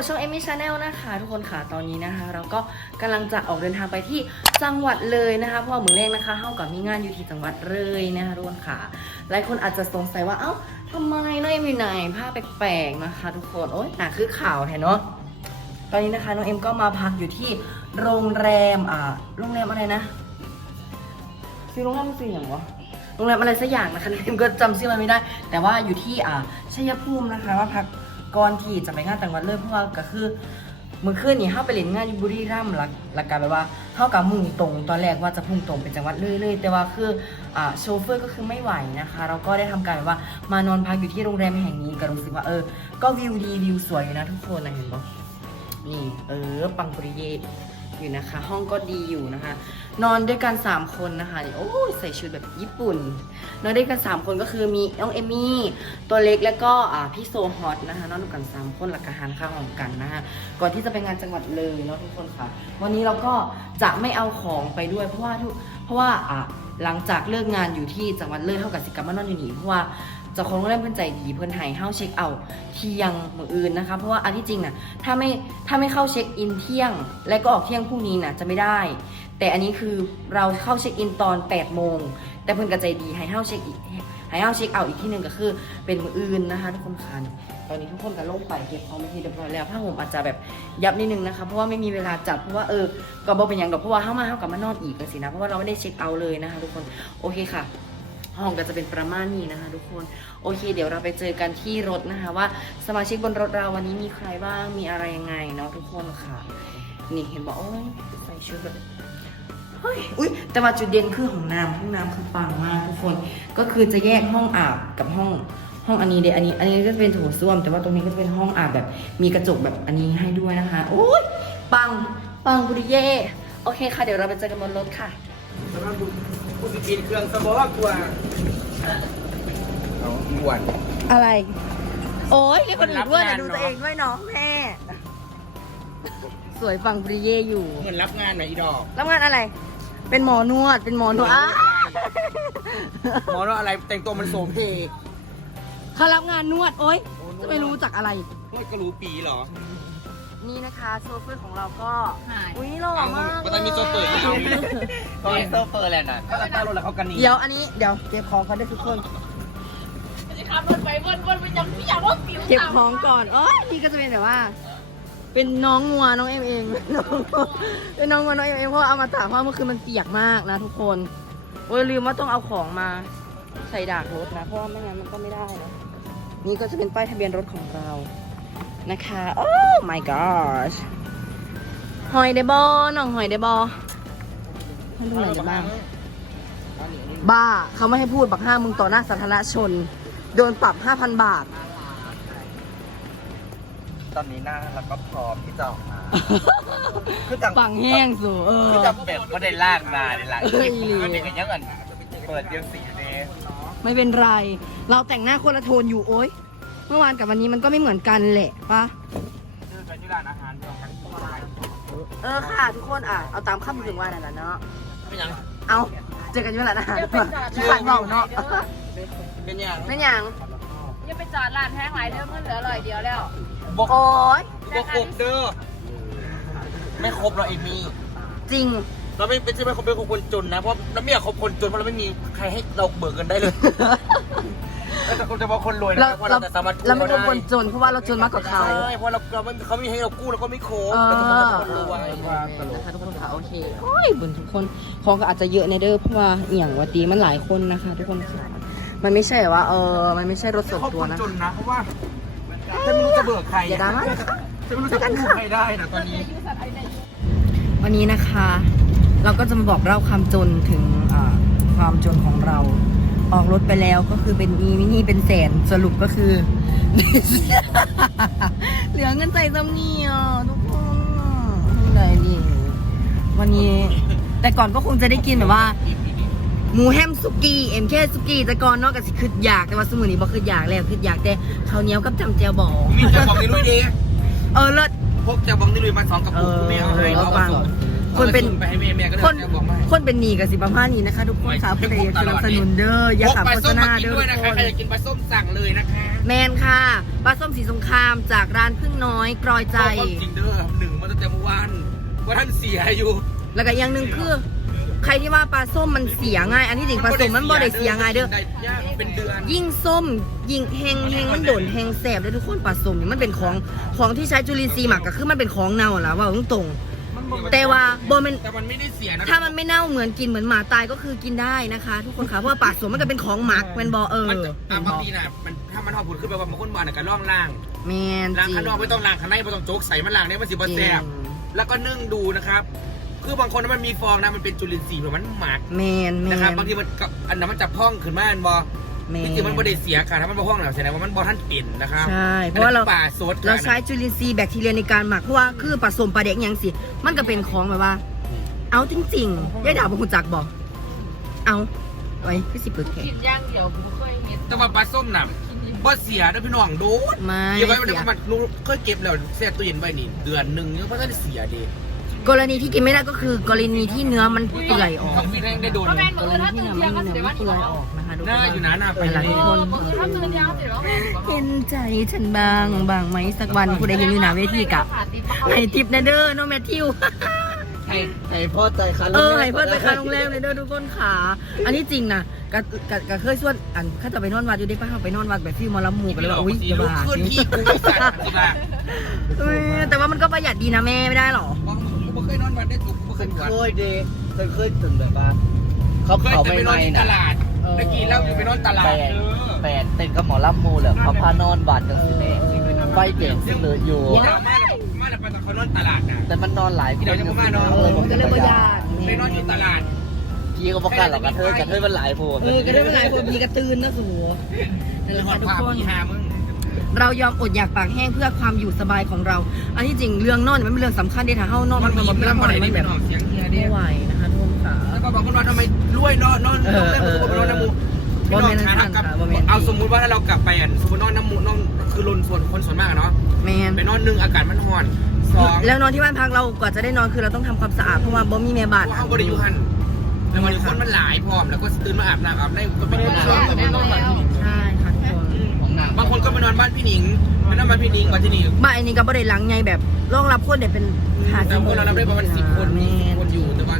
กับช่องเอมี่ชาแนลนะคะทุกคนค่ะตอนนี้นะคะเราก็กำลังจะออกเดินทางไปที่จังหวัดเลยนะคะเพราะมือแรกนะคะเฮากับมีงานอยู่ที่จังหวัดเลยนะคะทุกคนค่ะหลายคนอาจจะสงสัยว่าเอ้าทำไมน้องเอ็มอยู่ไหนผ้าแปลกๆนะคะทุกคนโอ๊ยหนาคือข่าวแท้เนาะตอนนี้นะคะน้องเอ็มก็มาพักอยู่ที่โรงแรมโรงแรมอะไรนะชื่อโรงแรมชื่ออย่างวะโรงแรมอะไรสักอย่างนะคะน้องเอ็มก็จำชื่อมันไม่ได้แต่ว่าอยู่ที่ชัยภูมินะคะว่าพักก่อนที่จะไปงานต่างจังหวัดเลยเพราะว่าก็คือเมื่อคืนนี้เข้าไปเล่นงานอยู่บุรีรัมย์หลักการแบบว่าเข้ากับมุ่งตรงตอนแรกว่าจะพุ่งตรงเป็นจังหวัดเลยแต่ว่าคือโชเฟอร์ก็คือไม่ไหวนะคะเราก็ได้ทำการแบบว่ามานอนพักอยู่ที่โรงแรมแห่งนี้ก็รู้สึกว่าก็วิวดีวิวสวยอยู่นะทุกคนนะเห็นปะนี่ปังปริเยอยู่นะคะห้องก็ดีอยู่นะคะนอนด้วยกัน3คนนะคะนี่โอ้ยใส่ชุดแบบญี่ปุ่นนอนด้วยกัน3คนก็คือมีน้องเอมี่ตัวเล็กแล้วก็พี่โซฮอตนะคะนอนด้วยกัน3คนหลักอาหารข้าวหอมกันนะคะก่อนที่จะไปงานจังหวัดเลยเนาะทุกคนค่ะวันนี้เราก็จะไม่เอาของไปด้วยเพราะว่าหลังจากเลิกงานอยู่ที่จังหวัดเลยเท่ากับสิกรรมานอนอยู่นี่เพราะว่าเจ้าของโรงแรมเพิ่นใจดีเพิ่นให้เข้าเช็คเอาท์เที่ยงมื้ออื่นนะคะเพราะว่าอันที่จริงน่ะถ้าไม่เข้าเช็คอินเที่ยงและก็ออกเที่ยงพรุ่งนี้น่ะจะไม่ได้แต่อันนี้คือเราเข้าเช็คอินตอน8 โมงแต่เพิ่นก็ใจดีให้เข้าเช็คเอาท์อีกที่หนึ่งก็คือเป็นมื้ออื่นนะคะทุกคนค่ะตอนนี้ทุกคนก็ลงไปเก็บของไปที่เรียบร้อยแล้วผ้าห่มอาจจะแบบยับนิดนึงนะคะเพราะว่าไม่มีเวลาจัดเพราะว่าก็บ่เป็นอย่างดอกเพราะว่าเข้ากลับมานอนอีกกันสินะเพราะว่าเราไม่ได้เช็คเอาท์เลยนะคะทุกคนโอเคค่ะห้องก็จะเป็นประมาณนี้นะคะทุกคนโอเคเดี๋ยวเราไปเจอกันที่รถนะคะว่าสมาชิกบนรถเราวันนี้มีใครบ้างมีอะไรยังไงเนาะทุกคนค่ะนี่เห็นบอกโอ้ยใส่ชุดแบบเฮ้ยอุ้ยแต่ว่าจุดเด่นคือห้องน้ำคือปังมากทุกคนก็คือจะแยกห้องอาบกับห้องอันนี้เดี๋ยวอันนี้ก็จะเป็นโถส้วมแต่ว่าตรงนี้ก็จะเป็นห้องอาบแบบมีกระจกแบบอันนี้ให้ด้วยนะคะโอ้ยปังบุริเย่โอเคค่ะเดี๋ยวเราไปเจอกันบนรถค่ะกูสิกินเครื่องสมองกว่าเอาอ้วนอะไรโอ้ยนี่คนอื่นด้วยนะดูตัวเองด้วยเนาะแม่สวยฟังปริเย่อยู่เหมือนรับงานหน่อยอีดอกรับงานอะไรเป็นหมอนวดหมอนวดอะไรแต่งตัวมันโสมเพเขารับงานนวดโอ๊ยจะไม่รู้จักอะไรก็รู้ปีเหรอนี่นะคะโซเฟอร์ของเราก็อุ้ยหล่อมากตอนมีโซเฟอร์ที่เอาตอนโซเฟอร์แหละน่ะก็ตั้งรถแล้วเขากันนี่เดี๋ยวเก็บของกันได้ทุกคนจะขับรถไปวนไปยังไม่อยากว่าผิวเก็บของก่อนนี่ก็จะเป็นแบบว่าเป็นน้องงัวน้องเอ็มเองเป็นน้องงัวน้องเอ็มเพราะเอามาตากเพราะเมื่อคืนมันเปียกมากนะทุกคนโอ้ยลืมว่าต้องเอาของมาใส่ดากรถนะเพราะว่าไม่งั้นมันก็ไม่ได้นะนี่ก็จะเป็นป้ายทะเบียนรถของเรานะคะโอ้ my gosh หอยเดบอน้องหอยเดบอให้ดูหน่อยได้บ้างบ้าเขาไม่ให้พูดบัก5มึงต่อหน้าสาธารณชนโดนปรับ 5,000 บาทตอนนี้หน้าแล้วก็พร้อมที่จะออกมาคือจังปังแห้งสูคือจังแบบก็ได้ลากมาในหลังก็เด็กยังกันเปิดเตียงสีเนไม่เป็นไรเราแต่งหน้าคนละโทนอยู่โอ๊ยเมื่อวานกับวันนี้มันก็ไม่เหมือนกันแหละปะไปที่ร้านอาหารที่เรากันค่ะทุกคนเอาตามคำถึงว่านั่นแหละเนาะเป็นยังเอาเจอกันที่ร้านอาหารที่ร้านบอกเนาะเป็นยังยังไปจอดร้านแห้งหลายเรื่องเงินเหลือ100เดียวแล้วบอกโอ๊ยบอกครบเด้อไม่ครบเราเอมี่จริงเราไม่เป็นใช่ไหมครบเป็นคนจนนะเพราะเราไม่อยากคบคนจนเพราะเราไม่มีใครให้เราเบิกเงินได้เลยแต่คนจะบอกคนรวยนะเพราะเราสามารถเราไม่เป็นคนจนเพราะว่าเราจนมากกว่าเขาใช่เพราะเขาไม่ให้เรากู้เราก็ไม่โค้งแต่ทุกคนรวยนะคะทุกคนค่ะโอเคโอ้ยบุญทุกคนของก็อาจจะเยอะในเด้อเพราะว่าอย่างวันดีมันหลายคนนะคะทุกคนค่ะมันไม่ใช่ว่ามันไม่ใช่รถส่วนตัวนะจนนะเพราะว่าฉันไม่รู้จะเบิกใครอย่าดราม่าฉันไม่รู้จะกู้ใครได้นะตอนนี้วันนี้นะคะเราก็จะมาบอกเล่าความจนถึงความจนของเราออกรถไปแล้วก็คือเป็นมินิเป็นแสนสรุปก็คือ เหลือเงินใจซ้ำนี่ทุกคนเลยนี่วันนี้แต่ก่อนก็คงจะได้กินแบบว่าหมูแฮมสุกี้แค่สุกี้แต่ก่อนนอกจากสิคืออยากแต่ว่าสมุนนี้บอกคืออยากแล้วคืออยากแต่ข้าวเหนียวกับจำเจียวบองมีจะบอกนี่ลุยดีเลิศพวกจะบอกนี่ลุยมา2 กระปุกไม่เอาให้เอาฟังคนเป็นไปให้แม่ก็เลยคนบอกมาคนเป็นหนี้กับสิประมาณนี้นะคะ ทุกคนค่ะผู้ใดสนับสนุนเด้ออย่าขาดปลาโฆษส้มณามากินเด้อด้วยนะทุกคะคนใครอยากกินปลาส้มสั่งเลยนะคะแมนค่ะปลาส้มสีสงครามจากร้านพึ่งน้อยกรอยใจความจริงเด้อหนึ่งมันตั้งแต่เมื่อวานว่าท่านเสียอยู่แล้วก็อย่างหนึ่งคือ ใครที่ว่าปลาส้มมันเสียง่าย อันที่จริงปลาส้มมันบ่ได้เสียง่ายเด้อได้ยากเป็นเดือนยิ่งส้มยิ่งแห้งมันโดนแห้งแสบเลยทุกคนปลาส้มนี่มันเป็นของที่ใช้จุลินทรีย์หมักก็คือมันเป็นของเน่าล่ะว่าตรงๆแต่ว่าบ่แมันแต่มันไม่ได้เสียนะถ้ามันไม่เน่าเหมือนกินเหมือนหมาตายก็คือกินได้นะคะ ทุกคนค่ะเพราะว่าปลาส้มมันก็เป็นของหมักแมันบ่มันจะบางทีน่ะมันถ้ามันทอดผุดขึ้นไปว่าบางคนบ้านน่ะก็ล่องล่างแมนล้างจริข้างนอกไม่ต้องล้างข้างในไม่ต้องโจกใส่มันล้างเนี่ยมันสิบแสบจริงแล้วก็นึ่งดูนะครับ คือบางคนมันมีฟองนะมันเป็นจุลินทรีย์แบบมันหมักแมนนะครับบางทีมันกับอันนั้นมันจะพองขึ้นมาอันบอแมจนริงๆมันไม่ได้เสียค่ะถ้ามันบ่พองแล้วแสดงว่ามันบอท่านเปลี่ยนนะครับใช่เพราะว่าเราป่าสดเราใช้จุลินทรีย์แบคทีเรียในการหมักเพราะว่าคือผสมปลาเด็กอย่างสิมันก็เป็นของแบบว่า เอาจริงๆยายดาวบอกคุณจักบอกเอาไว้พี่สิเปิดแขกิกนย่างเดียวกูเคยเห็นแต่ว่าปลาส้มน่ะบ่เสียนะพี่น้องโดดไม่เก็บไว้เสียมันรู้เคยเก็บแล้วแช่ตู้เย็นไว้นี่เดือนหนึ่งยังไม่ได้เสียดีกรณีที่กินไม่ได้ก็คือกรณีที่เนื้อมันเปื่อยออกต้องมีแรงได้โดนเพราะแม่นกมืรอณีถ้าที่ตื่นเนื้อเที่ยงมันก็เสียวันเปื่อยออกนะคะทุกหน้าอยู่นะหน้าไปหลายคนมือถ้าตื่นเที่ยงก็เสียแล้วแม่เห็นใจฉันบางไหมสักวันผู้ใดเห็นอยู่หน้าเวทีกะให้ทิปนะเด้อน้องแมทธิวให้พ่อใจคันให้เพื่อนไปค้าโรงแรมเลยเด้อทุกคนขาอันนี้จริงนะก็เคยชวนอันข้าจะไปนอนวัดอยู่ได้ป้าเขาไปนอนวัดแบบฟิวมอลำหมูกันเลยว่าอุ้ยสีอย่าลุกบ้าขึ้นที่กูไม่สั่นสิบ้าแต่ว่ามันก็ประหยัดดีนะแม่ไม่ได้หรอบอกมึงกูไม่เคยนอนวันได้กูไม่เคยวันเคยเดเคยตื่นแบบว่าเขาเคยเผาแต่ไปนอนไม่ที่ๆตนะลาดตะกี้เล่าอยู่ไปนอนตลาดแปดเต้นกับหมอลำมูเลยเขาพานอนบาดจังสิเนี่ยไฟเด่นซึ่งเหลืออยู่พี่ดาวมาแล้วไปตอนเขานอนตลาดนะแต่มันนอนหลายคนมันก็เลยประหยัดไปนอนอยู่ตลาดกี้ก็บอกกันหรอกกระเทยมันหลายโพดก็ได้เป็นหลายคนมีกระตือนนะสูนั่นแหละค่ะทุกคนหามึงเรายอมอดอยากปากแห้งเพื่อความอยู่สบายของเรา อันที่จริงเรื่องนอนมันเป็นเรื่องสำคัญเด้ถ้าเฮานอนมันแบบไม่ไหวมันแบบเสียงเฮียไม่เนี่ยไหวนะคะทุกคนค่ะแล้วก็บอกคนว่าทำไมรวยนอนเล่นมือกูไปนอนน้ำมูพี่น้องหาทางกลับเอาสมมุติว่าถ้าเรากลับไปอ่ะสมมตินอนน้ำมูน้องคือลนส่วนคนส่วนมากเนาะแมนไปนอนหนึ่งอากาศมันร้อนสองแล้วนอนที่บ้านพักเรากว่าจะได้นอนคือเราต้องทำความสะอาดเพราะว่าบ่มีแม่บ้านเอาบริยูหันแล้วมันคนมันหลายพร้อมแล้วก็ตื่นมาอาบน้ำอาบได้ก็เป็นคนช่วงก็ไปนอนบ้านพี่หนิงใช่ค่ะทุกคนของหนังบางคนก็ไปนอนบ้านพี่หนิงไปนอนบ้านพี่หนิงมาที่นี่บ้านอันนี้ก็บ่ได้หลังไงแบบรองรับคนเด็เป็นหาแต่คนเรารับได้ประมาณ10 คนแม่นคนอยู่แต่ว่า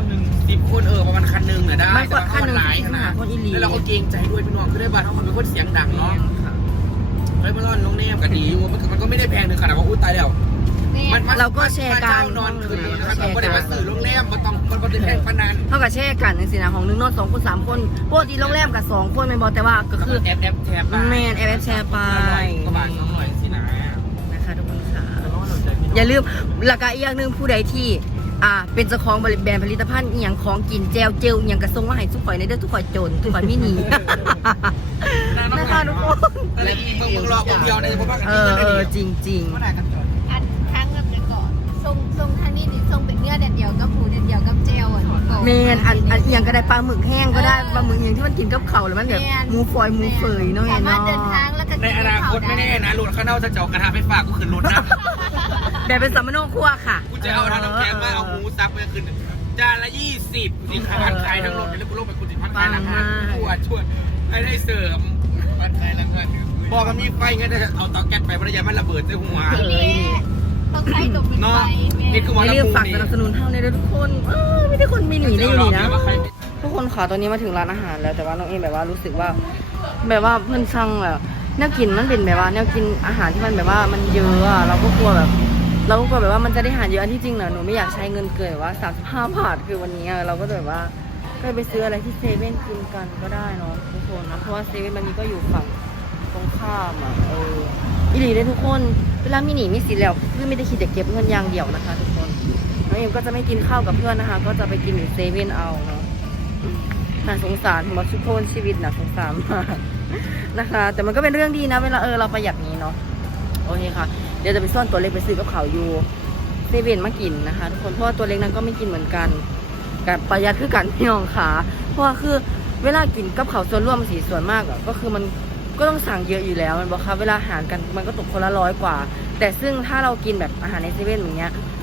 10 คนประมาณคันหนึ่งเนี่ยได้ไม่ก็คันหนึ่งหลายขนาดคนอีหลีแล้วเราก็เกรงใจด้วยพี่น้องคือได้บ้านเขาเป็นคนเสียงดังเนาะเฮ้ยมานอนโรงแรมก็ดีอยู่มันก็ไม่ได้แพงถึงขนาดว่าอู้ตายแล้วเราก็แชร์กันนอนคืนนึงนะครับเราก็ได้มาซื้อโรงแรมมันต้องมันเป็นแพงปานนั้นเท่ากับแช่กันจังซี่นะของนึงนอน2คน3คนปกติโรงแรมกับ2คนแม่นบ่แต่ว่าก็คือแอปแชร์ไปแม่นแอปแชร์ไปก็บาท200สินะนะคะทุกคนค่ะอย่าลืมราคาอีกอย่างหนึงผู้ใดที่เป็นเจ้าของแบรนด์ผลิตภัณฑ์อีหยังของกินแจวเจลอีหยังกระทรงมาให้ทุกข่อยในเด้อทุกข่อยโจรทุกข่อยไม่หนีนะคะทุกคนอะไรมึงรอคนเดียวในเพราะว่ากันจริงอันครั้งกับจะก่อนทรงทางนี้นี่ทรงเป็นเนื้อเด็ดเดียวกับหมูเด็ดเดียวกับเจลอ่ะๆเมนอันอีหยังก็ได้ปลาหมึกแห้งก็ได้ปลาหมึกอย่างที่มันกินกับข้าวแล้วมันแบบหมูฝอยหมูเฟยเนาะสาเนาะมารถเดินทางแล้วก็ในอนาคตไม่แน่นะรถข้าวเน่าจะเจาะกระทะไฟฟ้ากูขึ้นรถนะแบบเป็นสัมมโนครัวค่ะกูจะเอาทางน้ำแข็งมาเอาหมูซับไปขึ้นจานละ20กูจะขายทั้งรถไปแล้วกูลงไปกูจะพักขายราคาช่วยให้ได้เสริมพักขายราคาพอมันมีไฟงั้นจะเอาเตาแก๊สไปภรรยามันระเบิดใส่หัวต้องใช้ตัวปิดไฟนี่คืออย่าลืมฝากสนับสนุนเท่าในด้วยทุกคนไม่ได้คนมีหนีได้อยู่นี่นะ ทุกคนค่ะตอนนี้มาถึงร้านอาหารแล้วแต่ว่าน้องเอ็มแบบว่ารู้สึกว่า แบบว่าเพื่อนสั่งแบบแนวกินมันเป็นแบบว่าแนวกินอาหารที่มันแบบว่ามันเยอะอะเราก็กลัวแบบว่ามันจะได้อาหารเยอะอันที่จริงนะหนูไม่อยากใช้เงินเกินว่า35 บาทคือวันนี้เราก็แบบว่าก็ไปซื้ออะไรที่เซเว่นกินกันก็ได้เนาะทุกคนนะเพราะว่าเซเว่นมันนี้ก็อยู่ฝั่งตรงข้ามอ่ะอีหลีเลยทุกคนเวลามีหนีมีสินแล้วคือไม่ได้คิดจะเก็บเงินอย่างเดียวนะคะทุกคนน้องเอ็มก็จะไม่กินข้าวกับเพื่อนนะคะ ก็จะไปกินอยู่เซเว่นเอาเนาะน่าสงสารผมว่าทุกคนชีวิตน่าสงสารมากนะคะ แต่มันก็เป็นเรื่องดีนะเวลาเราประหยัดนี้เนาะโอเคค่ะเดี๋ยวจะไปซ่อนตัวเล็กไปซื้อกับเขาอยู่เซเว่นมากินนะคะทุกคนเพราะว่าตัวเล็กนั้นก็ไม่กินเหมือนกันกับประหยัดคือกันพี่น้องค่ะเพราะว่าคือเวลากินกับเขาส่วนร่วมสีส่วนมากก็คือมันก็ต้องสั่งเยอะอยู่แล้วมันบอกค่ะเวลาหารกันมันก็ตกคนละ100 กว่าแต่ซึ่งถ้าเรากินแบบอาหารในเซเว่นอย่างเงี้ย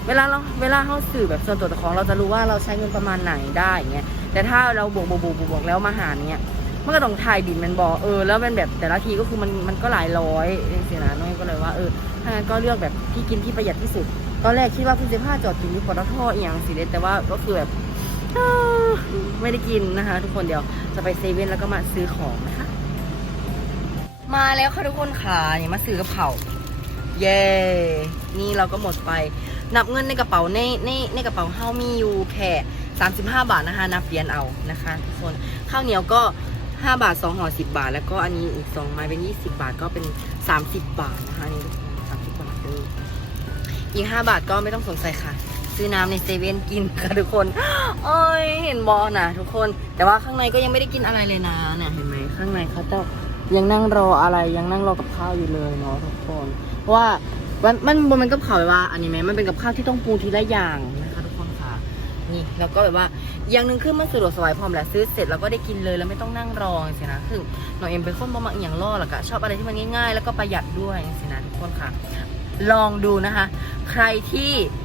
เวลาเราสื่อแบบส่วนตัวของเราจะรู้ว่าเราใช้เงินประมาณไหนได้เงี้ยแต่ถ้าเราบวกแล้วมาหารเงี้ยมันก็ต้องถ่ายบินมันบอกแล้วเป็นแบบแต่ละทีก็คือมันก็หลายร้อยเสียนะน้อยก็เลยว่าถ้างั้นก็เลือกแบบที่กินที่ประหยัดที่สุดตอนแรกคิดว่าคุณเจผ้าจอดกินที่ปตทอีกอย่างสิเด็ดแต่ว่าก็คือแบบไม่ได้กินนะคะทุกคนเดี๋ยวจะไปเซเว่นแล้วก็มาซื้อของนะคะมาแล้วค่ะทุกคนค่ะนี่มาซื้อกระเพราเย้นี่เราก็หมดไปนับเงินในกระเป๋าในกระเป๋าเฮามีอยู่แค่35 บาทนะคะนับเหรียญเอานะคะทุกคนข้าวเหนียวก็5 บาท2ห่อ10 บาทแล้วก็อันนี้อีก2ไม้เป็น20 บาทก็เป็น30 บาทนะคะนี่30 บาทเลยอีก5 บาทก็ไม่ต้องสงสัยค่ะซื้อน้ำในเซเว่นกินค่ะทุกคนเอ้ยเห็นบอนะทุกคนแต่ว่าข้างในก็ยังไม่ได้กินอะไรเลยนะเนี่ยเห็นไหมข้างในเขาจะยังนั่งรออะไรยังนั่งรอกับข้าวอยู่เลยเนาะทุกคนเพราะว่ามันกับข้าวแบบว่าอันนี้ไหมมันเป็นกับข้าวที่ต้องปรุงทีละอย่างนะคะทุกคนค่ะนี่แล้วก็แบบว่าอย่างหนึ่งคือมันสะดวกสบายพร้อมแหละซื้อเสร็จแล้วก็ได้กินเลยแล้วไม่ต้องนั่งรอสินะคือน้องเอ็มเป็นคนบ่มักอย่างล่อหรอกอะชอบอะไรที่มันง่ายๆแล้วก็ประหยัดด้วยสินะทุกคนค่ะลองดูนะคะใครที่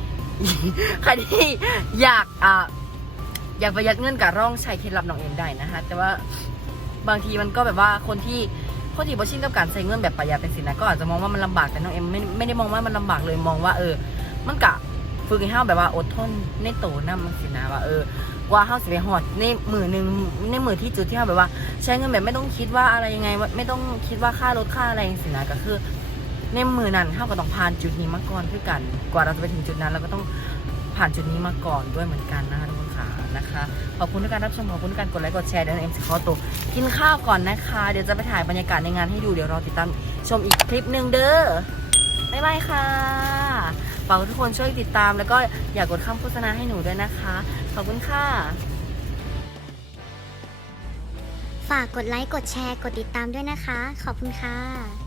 อยากประหยัดเงินกับร่องใช้เคล็ดลับน้องเอ็มได้นะคะแต่ว่าบางทีมันก็แบบว่าคนที่บ่ชินกับการใช้เงินแบบประหยัดเป็นสินะก็อาจจะมองว่ามันลำบากแต่น้องเอ็มไม่ได้มองว่ามันลำบากเลยมองว่ามันกะฝึกให้เฮาแบบว่าอดทนในโตนำมันสินะว่าว่าเฮาสิไปฮอดในมือนึงในมือที่จุดที่เฮาแบบว่าใช้เงินแบบไม่ต้องคิดว่าอะไรยังไงไม่ต้องคิดว่าค่ารถค่าอะไรสินะก็คือในมือนั้นเฮาก็ต้องผ่านจุดนี้มาก่อนคือกันกว่าเราจะไปถึงจุดนั้นเราก็ต้องผ่านจุดนี้มาก่อนด้วยเหมือนกันนะคะทุกคนค่ะนะคะขอบคุณทุกการรับชมขอบคุณทุกการกดไลค์กดแชร์เดี๋ยวเอ็มจะขอตัวกินข้าวก่อนนะคะเดี๋ยวจะไปถ่ายบรรยากาศในงานให้ดูเดี๋ยวรอติดตามชมอีกคลิปหนึ่งเด้อบ๊ายบายค่ะฝากทุกคนช่วยติดตามแล้วก็อย่ากดข้ามโฆษณาให้หนูด้วยนะคะขอบคุณค่ะฝากกดไลค์ กดแชร์ กดติดตามด้วยนะคะ ขอบคุณค่ะ